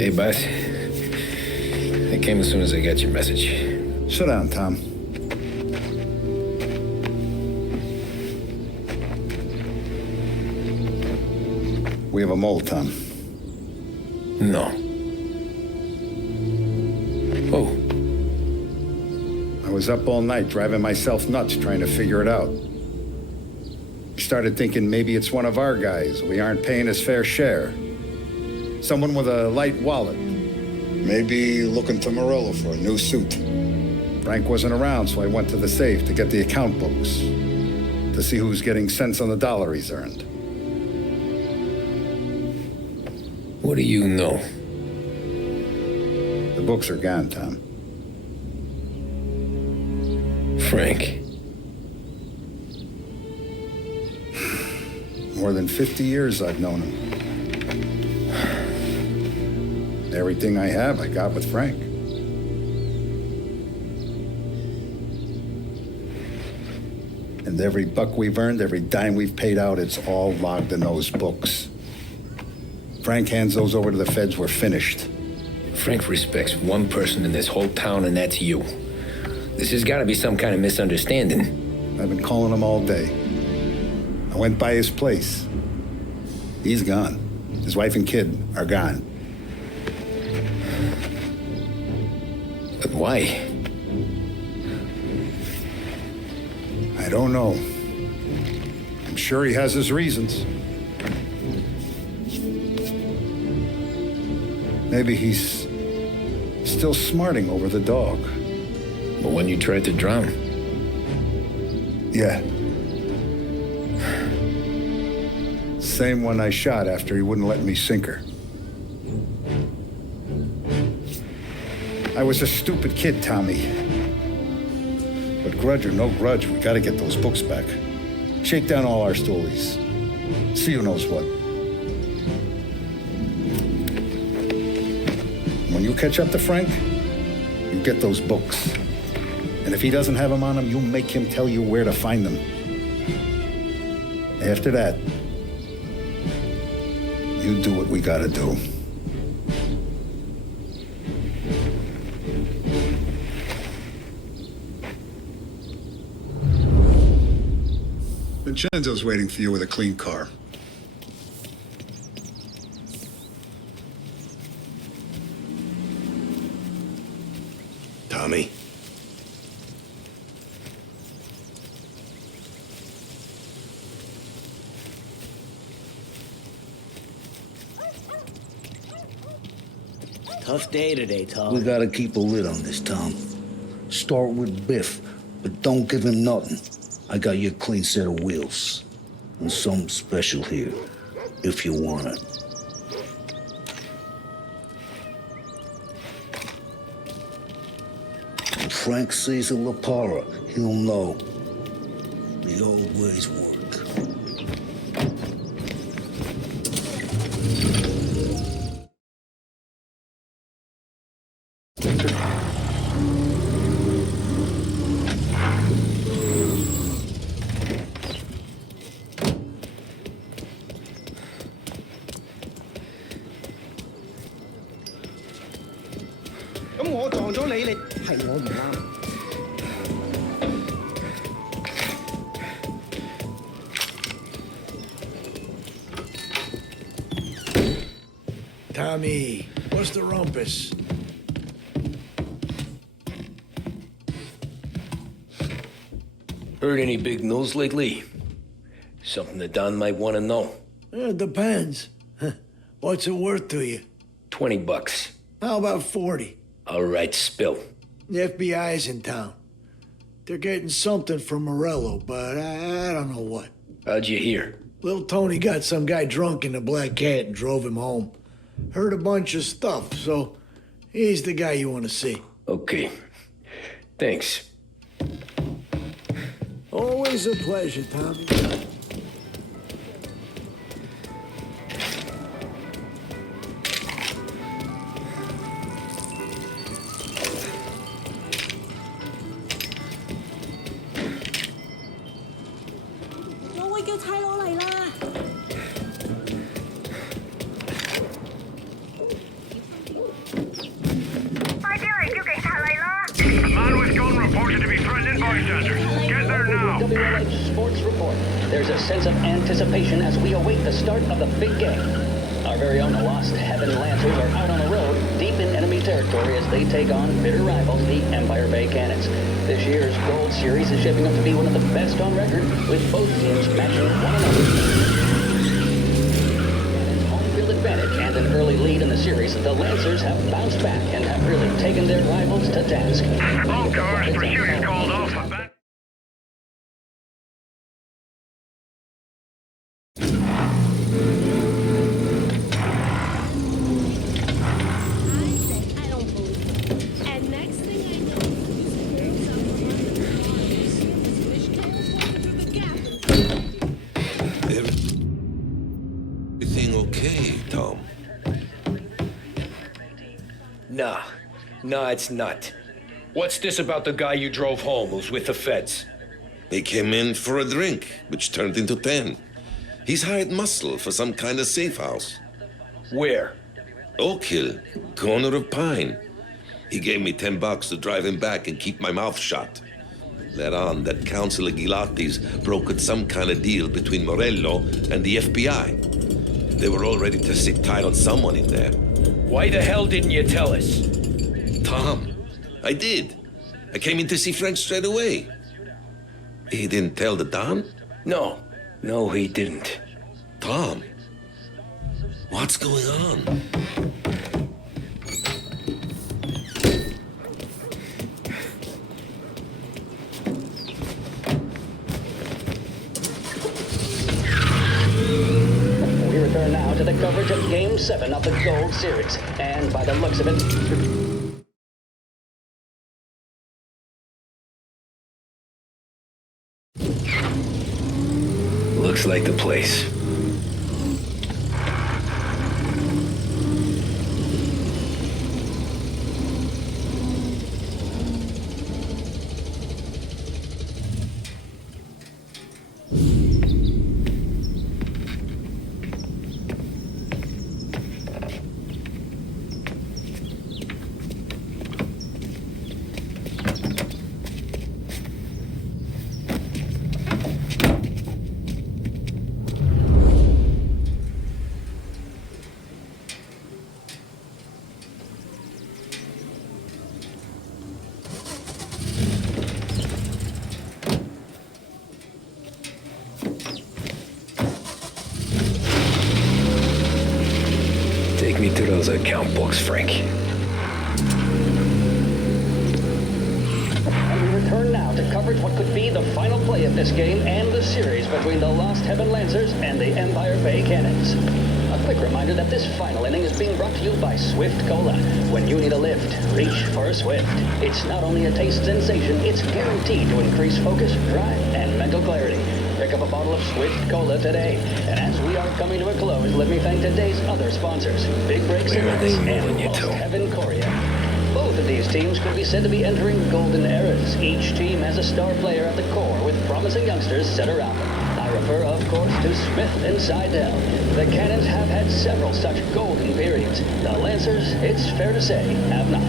Hey, boss. I came as soon as I got your message. Sit down, Tom. We have a mole, Tom. No. Oh. I was up all night driving myself nuts trying to figure it out. I started thinking maybe it's one of our guys. We aren't paying his fair share. Someone with a light wallet. Maybe looking to Morello for a new suit. Frank wasn't around, so I went to the safe to get the account books. To see who's getting cents on the dollar he's earned. What do you know? The books are gone, Tom. Frank. More than 50 years I've known him. Everything I have, I got with Frank. And every buck we've earned, every dime we've paid out, it's all logged in those books. Frank hands those over to the feds, we're finished. Frank respects one person in this whole town, and that's you. This has got to be some kind of misunderstanding. I've been calling him all day. I went by his place. He's gone. His wife and kid are gone. But why? I don't know. I'm sure he has his reasons. Maybe he's still smarting over the dog. But when you tried to drown? Yeah. Same one I shot after he wouldn't let me sink her. I was a stupid kid, Tommy. But grudge or no grudge, we gotta get those books back. Shake down all our stories. See who knows what. When you catch up to Frank, you get those books. And if he doesn't have them on him, you make him tell you where to find them. After that, you do what we gotta do. Vincenzo's waiting for you with a clean car. Tommy? Tough day today, Tom. We gotta keep a lid on this, Tom. Start with Biff, but don't give him nothing. I got you a clean set of wheels. And something special here, if you want it. When Frank sees a La Parra, he'll know. The old ways work. Tommy, what's the rumpus? Heard any big news lately? Something that Don might want to know. It depends. What's it worth to you? $20. How about 40? All right, spill. The FBI's in town. They're getting something from Morello, but I don't know what. How'd you hear? Little Tony got some guy drunk in the Black Cat and drove him home. Heard a bunch of stuff, so he's the guy you want to see. Okay. Thanks. Always a pleasure, Tommy. reported to be threatening bystanders. Get there now. WLH Sports Report. There's a sense of anticipation as we await the start of the big game. Our very own Lost Heaven Lancers are out on the road, deep in enemy territory as they take on bitter rivals, the Empire Bay Cannons. This year's Gold Series is shaping up to be one of the best on record, with both teams matching one another. Home field advantage and an early lead in the series, the Lancers have bounced back and have really taken their rivals to task. All cars, pursuit is called off. Everything okay, Tom? Nah, it's not. What's this about the guy you drove home who's with the feds? He came in for a drink, which turned into 10. He's hired muscle for some kind of safe house. Where? Oak Hill, corner of Pine. He gave me $10 to drive him back and keep my mouth shut. Let on that Councilor Gilatti's brokered some kind of deal between Morello and the FBI. They were all ready to sit tight on someone in there. Why the hell didn't you tell us? Tom, I did. I came in to see Frank straight away. He didn't tell the Don? No, he didn't. Tom, what's going on? We return now to the coverage of Game 7 of the Gold Series, and by the looks of it, Looks like the place. Take me to those account books, Frank. and we return now to coverage what could be the final play of this game and the series between the Lost Heaven Lancers and the Empire Bay Cannons. A quick reminder that this final inning is being brought to you by Swift Cola. When you need a lift, reach for a Swift. It's not only a taste sensation, it's guaranteed to increase focus, drive, and mental clarity. Pick up a bottle of Swift Cola today. And as we are coming to a close, let me thank today's other sponsors, Big Break Where are they Cigarettes moving and you Lost to? Heaven Korea. Both of these teams could be said to be entering golden eras. Each team has a star player at the core with promising youngsters set around them. I refer, of course, to Smith and Seidel. The Cannons have had several such golden periods. The Lancers, it's fair to say, have not.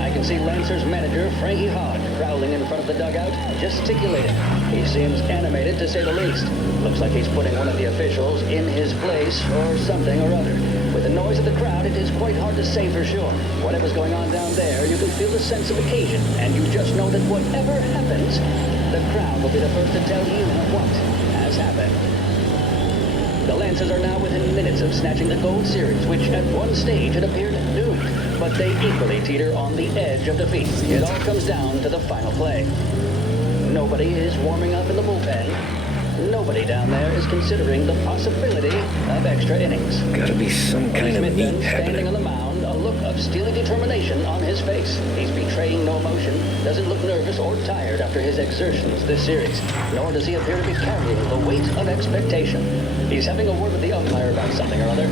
I can see Lancers manager Frankie Hod prowling in front of the dugout, gesticulating. He seems animated to say the least. Looks like he's putting one of the officials in his place or something or other. With the noise of the crowd, it is quite hard to say for sure. Whatever's going on down there, you can feel the sense of occasion, and you just know that whatever happens, the crowd will be the first to tell you what has happened. The Lancers are now within minutes of snatching the Gold Series, which at one stage had appeared doomed, but they equally teeter on the edge of defeat. It all comes down to the final play. Nobody is warming up in the bullpen. Nobody down there is considering the possibility of extra innings. Gotta be some kind of Smith meat then standing on happening. the mound, a look of steely determination on his face. He's betraying no emotion, doesn't look nervous or tired after his exertions this series, nor does he appear to be carrying the weight of expectation. He's having a word with the umpire about something or other.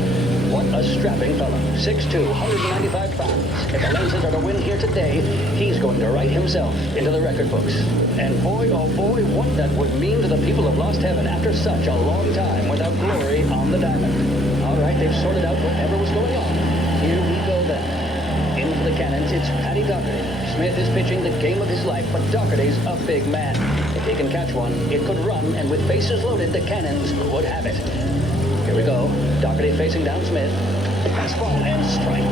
What a strapping fellow. 6'2", 195 pounds. If the Lancers are to win here today, he's going to write himself into the record books. And boy, oh boy, what that would mean to the people of Lost Heaven after such a long time without glory on the diamond. All right, they've sorted out whatever was going on. Here we go then. In for the Cannons, it's Patty Doherty. Smith is pitching the game of his life, but Doherty's a big man. If he can catch one, it could run, and with bases loaded, the cannons would have it. Here we go. Doherty facing down Smith. Fastball and strike.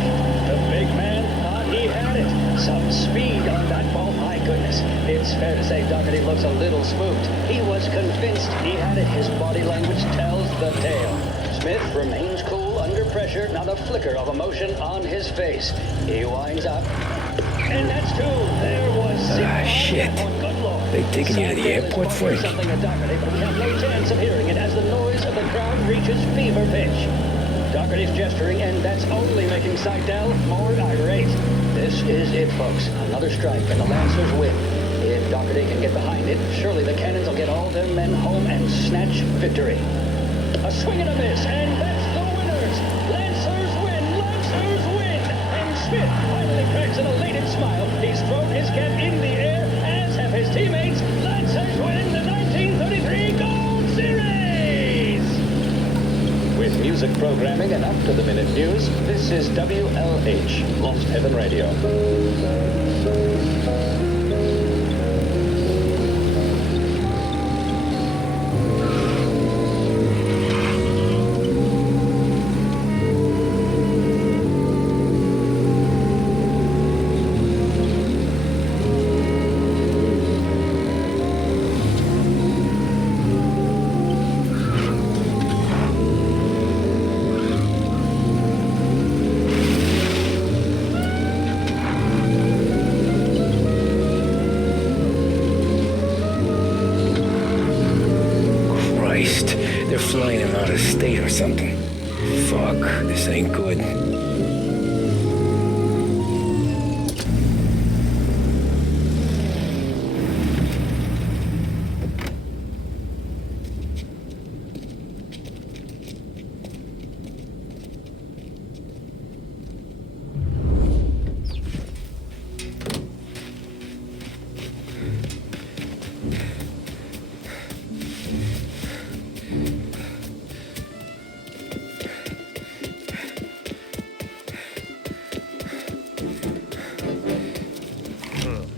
The big man thought he had it. Some speed on that ball. My goodness. It's fair to say Doherty looks a little spooked. He was convinced he had it. His body language tells the tale. Smith remains cool under pressure, not a flicker of emotion on his face. He winds up. And that's two. There was zero. Shit. Good Lord. They taking you to the airport, Frank? Something at Doherty, but we have no chance of hearing it as the noise of the crowd reaches fever pitch. Doherty's gesturing, and that's only making Seidel more irate. This is it, folks. Another strike, and the Lancers win. If Doherty can get behind it, surely the Cannons will get all their men home and snatch victory. A swing and a miss, and that's the winners! Lancers win! Lancers win! And Smith finally cracks an elated smile. He's thrown his cap in the air, as have his teammates. Lancers win the 1933 Gold Series! With music programming and up-to-the-minute news, this is WLH, Lost Heaven Radio. They're flying him out of state or something. Fuck, this ain't good.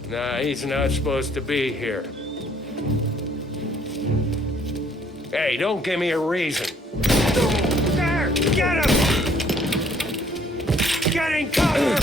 Nah, he's not supposed to be here. Hey, don't give me a reason. There! Get him! Get in cover!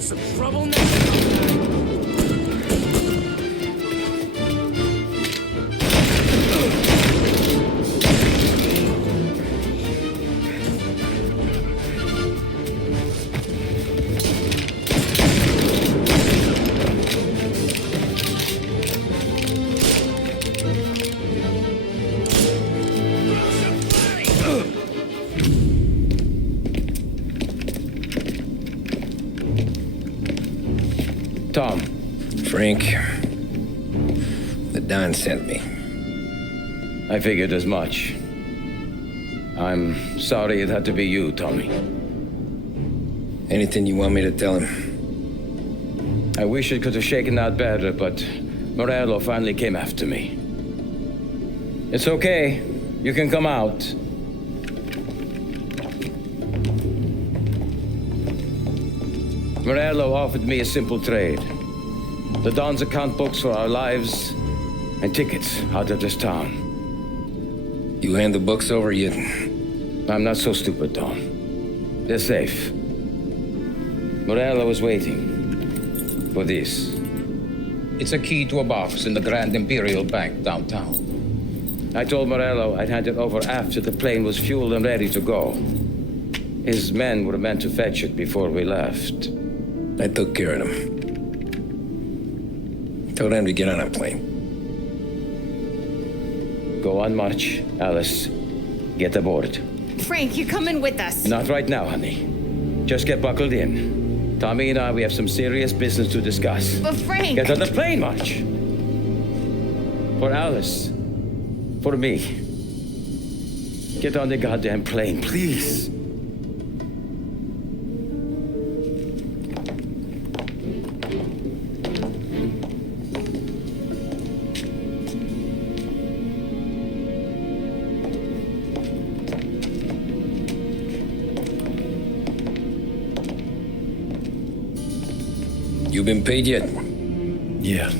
Some trouble now? Tom. Frank, the Don sent me. I figured as much. I'm sorry it had to be you, Tommy. Anything you want me to tell him? I wish it could have shaken out better, but Morello finally came after me. It's okay. You can come out. Morello offered me a simple trade. The Don's account books for our lives and tickets out of this town. You hand the books over, you... I'm not so stupid, Don. They're safe. Morello was waiting for this. It's a key to a box in the Grand Imperial Bank downtown. I told Morello I'd hand it over after the plane was fueled and ready to go. His men were meant to fetch it before we left. I took care of them. Told them to get on a plane. Go on, March. Alice, get aboard. Frank, you're coming with us. Not right now, honey. Just get buckled in. Tommy and I, we have some serious business to discuss. But Frank... Get on the plane, March. For Alice. For me. Get on the goddamn plane, please. You been paid yet? Yeah.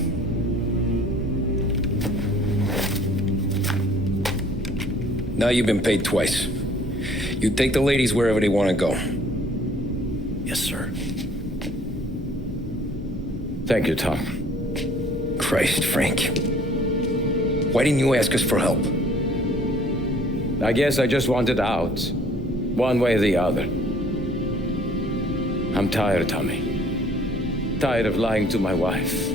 Now you've been paid twice. You take the ladies wherever they want to go. Yes, sir. Thank you, Tom. Christ, Frank. Why didn't you ask us for help? I guess I just wanted out. One way or the other. I'm tired, Tommy. Tired of lying to my wife.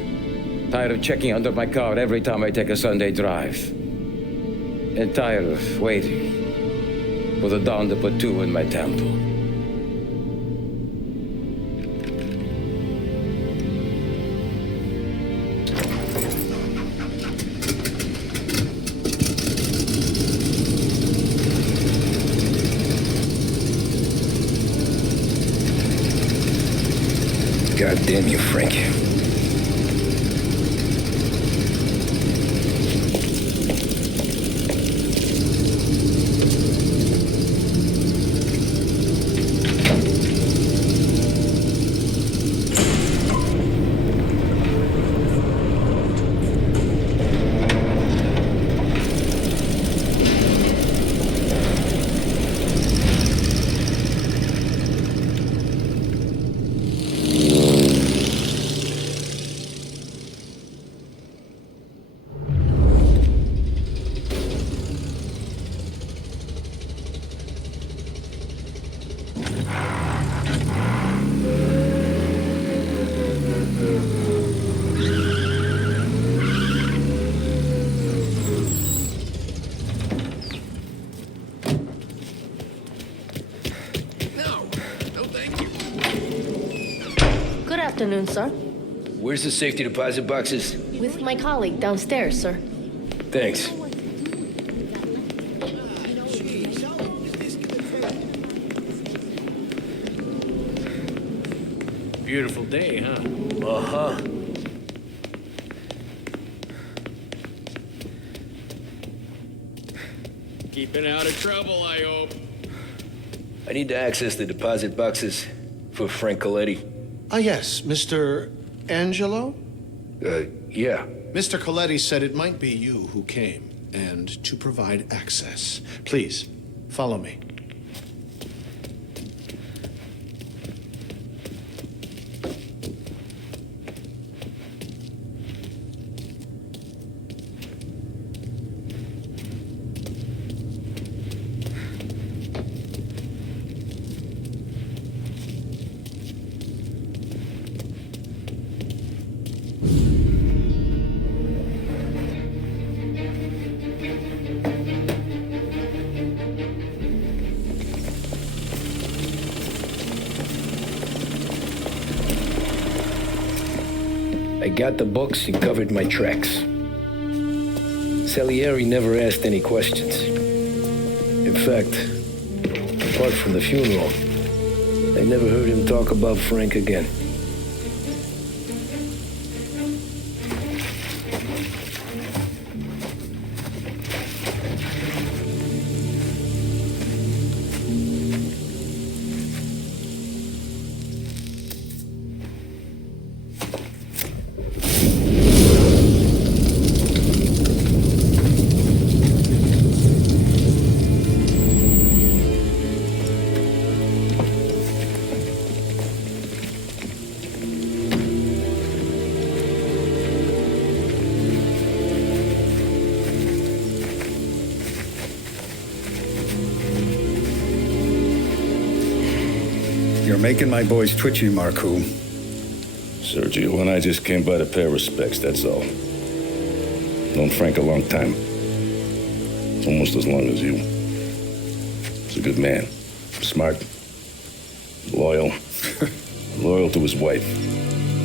Tired of checking under my car every time I take a Sunday drive. And tired of waiting for the dawn to put two in my temple. God damn you, Frank. Good afternoon, sir. Where's the safety deposit boxes? With my colleague downstairs, sir. Thanks. Beautiful day, huh? Uh-huh. Keeping out of trouble, I hope. I need to access the deposit boxes for Frank Coletti. Ah, yes, Mr. Angelo? Yeah. Mr. Coletti said it might be you who came, and to provide access. Please, follow me. I got the books and covered my tracks. Salieri never asked any questions. In fact, apart from the funeral, I never heard him talk about Frank again. making my boys twitchy, Marcoux. Sergio and I just came by to pay respects, that's all. Known Frank a long time. Almost as long as you. He's a good man. Smart. Loyal. Loyal to his wife.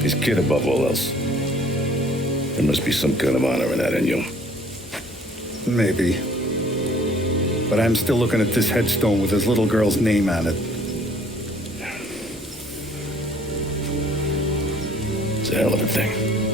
His kid above all else. There must be some kind of honor in that in you. Maybe. But I'm still looking at this headstone with his little girl's name on it. It's a hell of a thing.